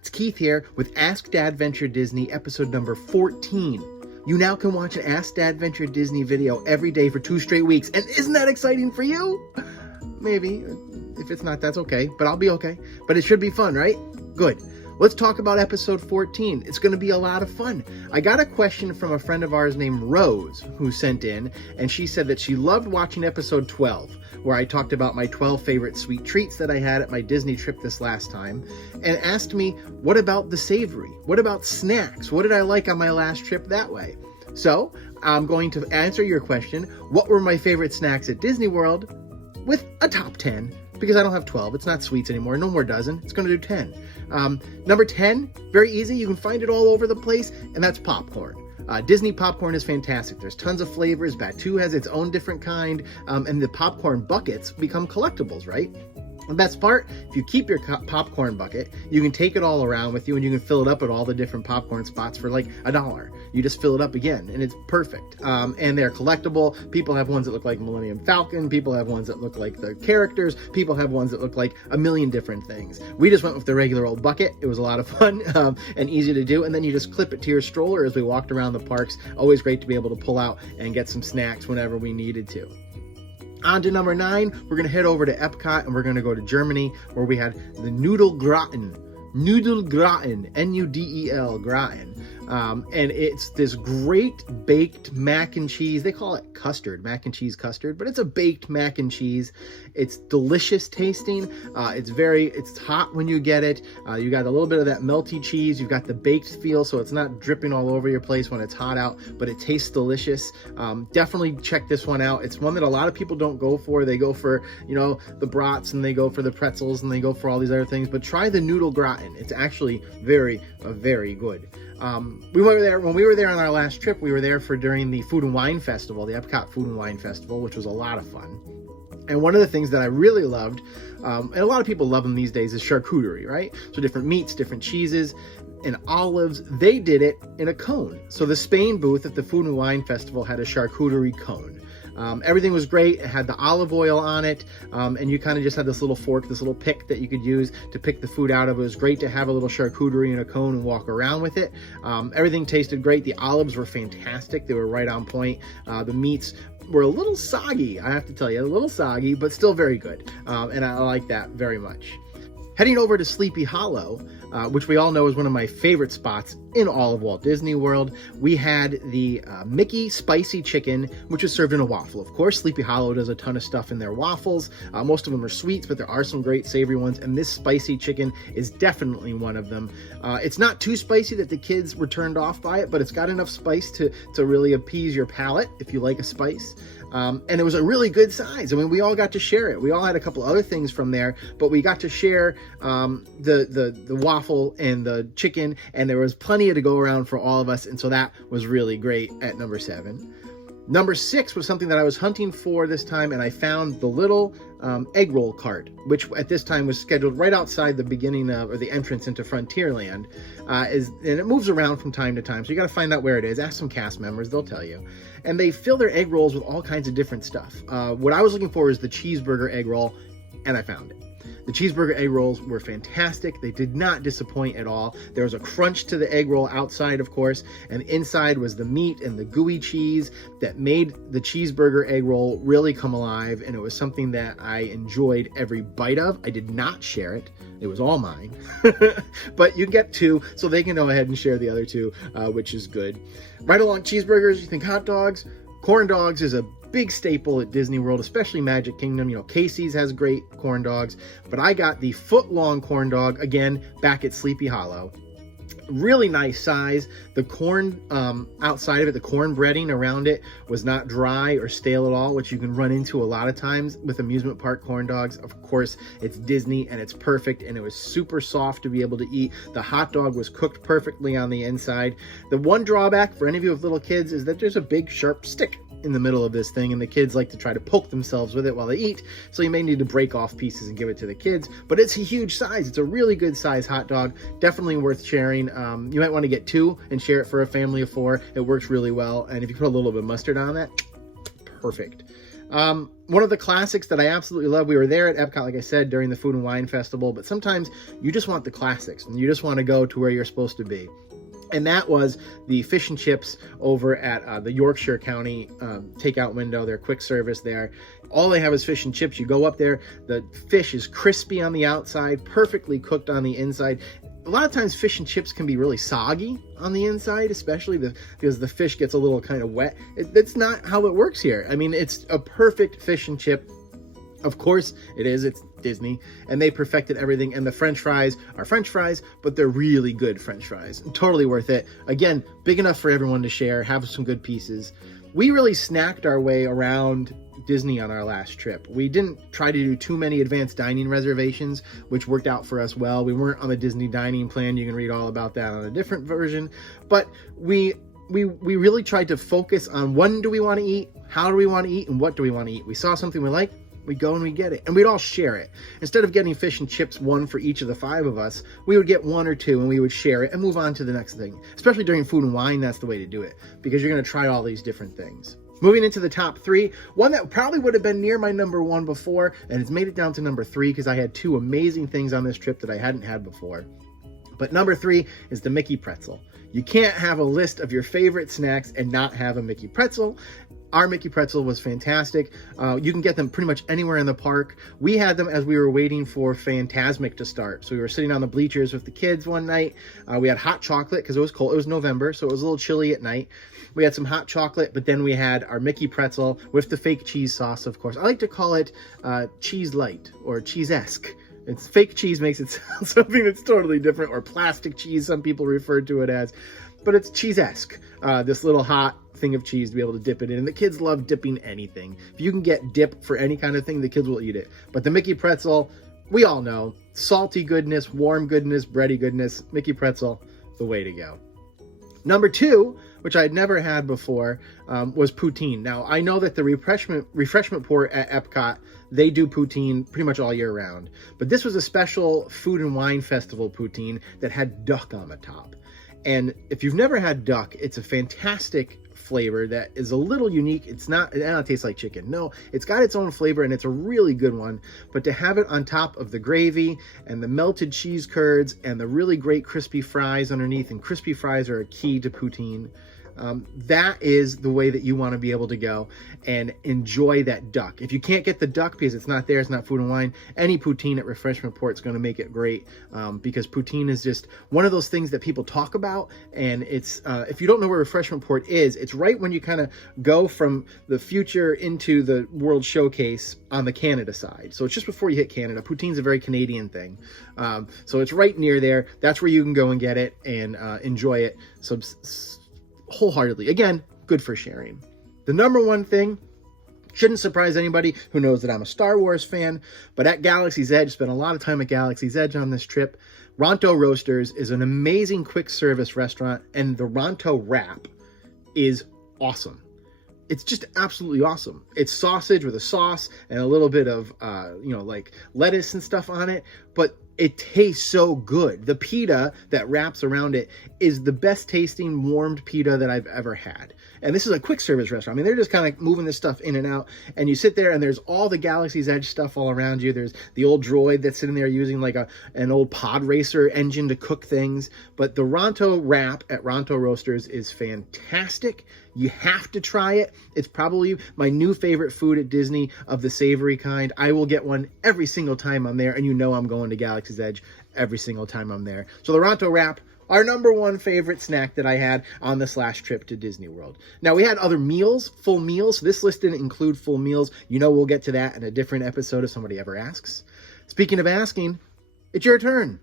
It's Keith here with Ask DADventure Disney episode number 14. You now can watch an Ask DADventure Disney video every day for 2 straight weeks. And isn't that exciting for you? Maybe. If it's not, that's okay. But I'll be okay. But it should be fun, right? Good. Let's talk about episode 14. It's going to be a lot of fun. I got a question from a friend of ours named Rose who sent in, and she said that she loved watching episode 12, where I talked about my 12 favorite sweet treats that I had at my Disney trip this last time, and asked me, what about the savory? What about snacks? What did I like on my last trip that way? So I'm going to answer your question, what were my favorite snacks at Disney World, with a top 10. Because I don't have 12. It's not sweets anymore. No more dozen. It's going to do 10. Number 10, very easy. You can find it all over the place, and that's popcorn. Disney popcorn is fantastic. There's tons of flavors. Batu has its own different kind, and the popcorn buckets become collectibles, right? The best part, if you keep your popcorn bucket, you can take it all around with you and you can fill it up at all the different popcorn spots for like $1. You just fill it up again and it's perfect. And they're collectible. People have ones that look like Millennium Falcon. People have ones that look like the characters. People have ones that look like a million different things. We just went with the regular old bucket. It was a lot of fun and easy to do. And then you just clip it to your stroller as we walked around the parks. Always great to be able to pull out and get some snacks whenever we needed to. On to number 9, we're going to head over to Epcot and we're going to go to Germany where we had the NUDEL, N-U-D-E-L, gratin. And it's this great baked mac and cheese. They call it custard, mac and cheese custard, but it's a baked mac and cheese. It's delicious tasting. It's hot when you get it. You got a little bit of that melty cheese. You've got the baked feel, so it's not dripping all over your place when it's hot out, but it tastes delicious. Definitely check this one out. It's one that a lot of people don't go for. They go for, the brats and they go for the pretzels and they go for all these other things, but try the noodle gratin. It's actually very, very good. When we were there on our last trip, we were there during the Food and Wine Festival, the Epcot Food and Wine Festival, which was a lot of fun. And one of the things that I really loved, and a lot of people love them these days, is charcuterie, right? So different meats, different cheeses, and olives. They did it in a cone. So the Spain booth at the Food and Wine Festival had a charcuterie cone. Everything was great. It had the olive oil on it, and you kind of just had this little fork, this little pick that you could use to pick the food out of. It was great to have a little charcuterie in a cone and walk around with it. Everything tasted great. The olives were fantastic. They were right on point. The meats were a little soggy, I have to tell you, a little soggy, but still very good. And I like that very much. Heading over to Sleepy Hollow, which we all know is one of my favorite spots in all of Walt Disney World, we had the Mickey Spicy Chicken, which is served in a waffle. Of course, Sleepy Hollow does a ton of stuff in their waffles. Most of them are sweets, but there are some great savory ones, and this spicy chicken is definitely one of them. It's not too spicy that the kids were turned off by it, but it's got enough spice to really appease your palate if you like a spice. And it was a really good size. I mean, we all got to share it. We all had a couple other things from there, but we got to share the waffle and the chicken, and there was plenty to go around for all of us, and so that was really great at number 7. Number 6 was something that I was hunting for this time, and I found the little egg roll cart, which at this time was scheduled right outside the beginning of, or the entrance into Frontierland, and it moves around from time to time, so you got to find out where it is. Ask some cast members, they'll tell you. And they fill their egg rolls with all kinds of different stuff. What I was looking for is the cheeseburger egg roll, and I found it. The cheeseburger egg rolls were fantastic. They did not disappoint at all. There was a crunch to the egg roll outside, of course, and inside was the meat and the gooey cheese that made the cheeseburger egg roll really come alive, and it was something that I enjoyed every bite of. I did not share it. It was all mine. But you get 2, so they can go ahead and share the other 2, which is good. Right along cheeseburgers, you think hot dogs. Corn dogs is a big staple at Disney World, especially Magic Kingdom. Casey's has great corn dogs, but I got the foot-long corn dog, again, back at Sleepy Hollow. Really nice size. The corn outside of it, the corn breading around it was not dry or stale at all, which you can run into a lot of times with amusement park corn dogs. Of course, it's Disney and it's perfect, and it was super soft to be able to eat. The hot dog was cooked perfectly on the inside. The one drawback for any of you with little kids is that there's a big sharp stick in the middle of this thing, and the kids like to try to poke themselves with it while they eat, so you may need to break off pieces and give it to the kids, but it's a huge size. It's a really good size hot dog, definitely worth sharing. You might want to get 2 and share it for a family of 4. It works really well, and if you put a little bit of mustard on that, perfect. One of the classics that I absolutely love, we were there at Epcot, like I said, during the Food and Wine Festival, but sometimes you just want the classics and you just want to go to where you're supposed to be. And that was the fish and chips over at the Yorkshire County takeout window, their quick service there. All they have is fish and chips. You go up there, the fish is crispy on the outside, perfectly cooked on the inside. A lot of times fish and chips can be really soggy on the inside, especially because the fish gets a little kind of wet. That's not how it works here. I mean, it's a perfect fish and chip. Of course it is, it's Disney, and they perfected everything, and the French fries are French fries, but they're really good French fries. Totally worth it. Again, big enough for everyone to share, have some good pieces. We really snacked our way around Disney on our last trip. We didn't try to do too many advanced dining reservations, which worked out for us well. We weren't on the Disney dining plan. You can read all about that on a different version, but we really tried to focus on when do we want to eat, how do we want to eat, and what do we want to eat. We saw something we like, we'd go and we get it, and we'd all share it. Instead of getting fish and chips, one for each of the 5 of us, we would get 1 or 2 and we would share it and move on to the next thing. Especially during Food and Wine, that's the way to do it, because you're going to try all these different things. Moving into the top 3, one that probably would have been near my number 1 before, and it's made it down to number 3 because I had 2 amazing things on this trip that I hadn't had before. But number 3 is the Mickey pretzel. You can't have a list of your favorite snacks and not have a Mickey pretzel. Our Mickey pretzel was fantastic. You can get them pretty much anywhere in the park. We had them as we were waiting for Fantasmic to start. So we were sitting on the bleachers with the kids one night. We had hot chocolate because it was cold. It was November, so it was a little chilly at night. We had some hot chocolate, but then we had our Mickey pretzel with the fake cheese sauce, of course. I like to call it cheese light or cheese-esque. It's fake cheese makes it sound something that's totally different, or plastic cheese, some people refer to it as. But it's cheese-esque, this little hot thing of cheese to be able to dip it in. And the kids love dipping anything. If you can get dip for any kind of thing, the kids will eat it. But the Mickey pretzel, we all know, salty goodness, warm goodness, bready goodness, Mickey pretzel, the way to go. Number 2, which I'd never had before, was poutine. Now, I know that the refreshment port at Epcot, they do poutine pretty much all year round. But this was a special Food and Wine Festival poutine that had duck on the top. And if you've never had duck, it's a fantastic flavor that is a little unique. It don't taste like chicken. No, it's got its own flavor and it's a really good one. But to have it on top of the gravy and the melted cheese curds and the really great crispy fries underneath, and crispy fries are a key to poutine. That is the way that you want to be able to go and enjoy that duck. If you can't get the duck because it's not there, it's not Food and Wine, any poutine at Refreshment Port is going to make it great, because poutine is just one of those things that people talk about. And it's if you don't know where Refreshment Port is, it's right when you kind of go from the future into the World Showcase on the Canada side. So it's just before you hit Canada. Poutine's a very Canadian thing. So it's right near there. That's where you can go and get it and enjoy it wholeheartedly. Again, good for sharing. The number 1 thing, shouldn't surprise anybody who knows that I'm a Star Wars fan, but at Galaxy's Edge, spent a lot of time at Galaxy's Edge on this trip. Ronto Roasters is an amazing quick service restaurant, and the Ronto wrap is awesome. It's just absolutely awesome. It's sausage with a sauce and a little bit of, like lettuce and stuff on it, but it tastes so good. The pita that wraps around it is the best tasting warmed pita that I've ever had. And this is a quick service restaurant. I mean, they're just kind of moving this stuff in and out. And you sit there and there's all the Galaxy's Edge stuff all around you. There's the old droid that's sitting there using like an old pod racer engine to cook things. But the Ronto wrap at Ronto Roasters is fantastic. You have to try it. It's probably my new favorite food at Disney of the savory kind. I will get one every single time I'm there. And you know I'm going to Galaxy's Edge every single time I'm there. So the Ronto wrap, our number 1 favorite snack that I had on this last trip to Disney World. Now, we had other meals, full meals. This list didn't include full meals. You know, we'll get to that in a different episode if somebody ever asks. Speaking of asking, it's your turn.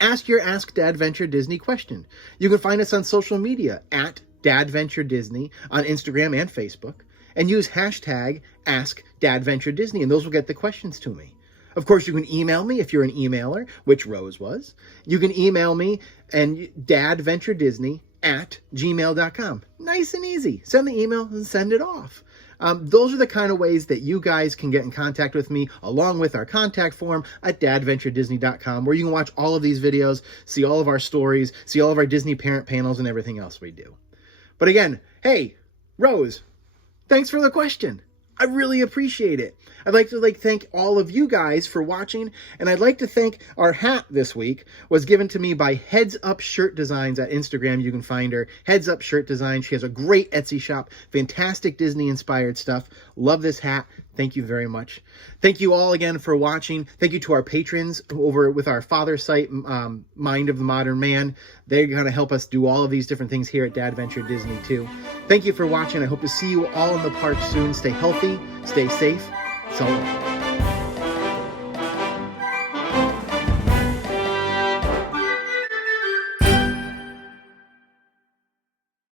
Ask your Ask DADventure Disney question. You can find us on social media at DADventure Disney on Instagram and Facebook, and use hashtag AskDADventureDisney, and those will get the questions to me. Of course, you can email me if you're an emailer, which Rose was. You can email me and DADventureDisney@gmail.com. Nice and easy. Send the email and send it off. Those are the kind of ways that you guys can get in contact with me, along with our contact form at DADventureDisney.com, where you can watch all of these videos, see all of our stories, see all of our Disney parent panels, and everything else we do. But again, hey, Rose, thanks for the question. I really appreciate it. I'd like to thank all of you guys for watching, and I'd like to thank our hat this week was given to me by Heads Up Shirt Designs at Instagram. You can find her, Heads Up Shirt Design. She has a great Etsy shop, fantastic Disney-inspired stuff. Love this hat. Thank you very much. Thank you all again for watching. Thank you to our patrons over with our father site, Mind of the Modern Man. They're going to help us do all of these different things here at DADventure Disney too. Thank you for watching. I hope to see you all in the park soon. Stay healthy, stay safe. So long.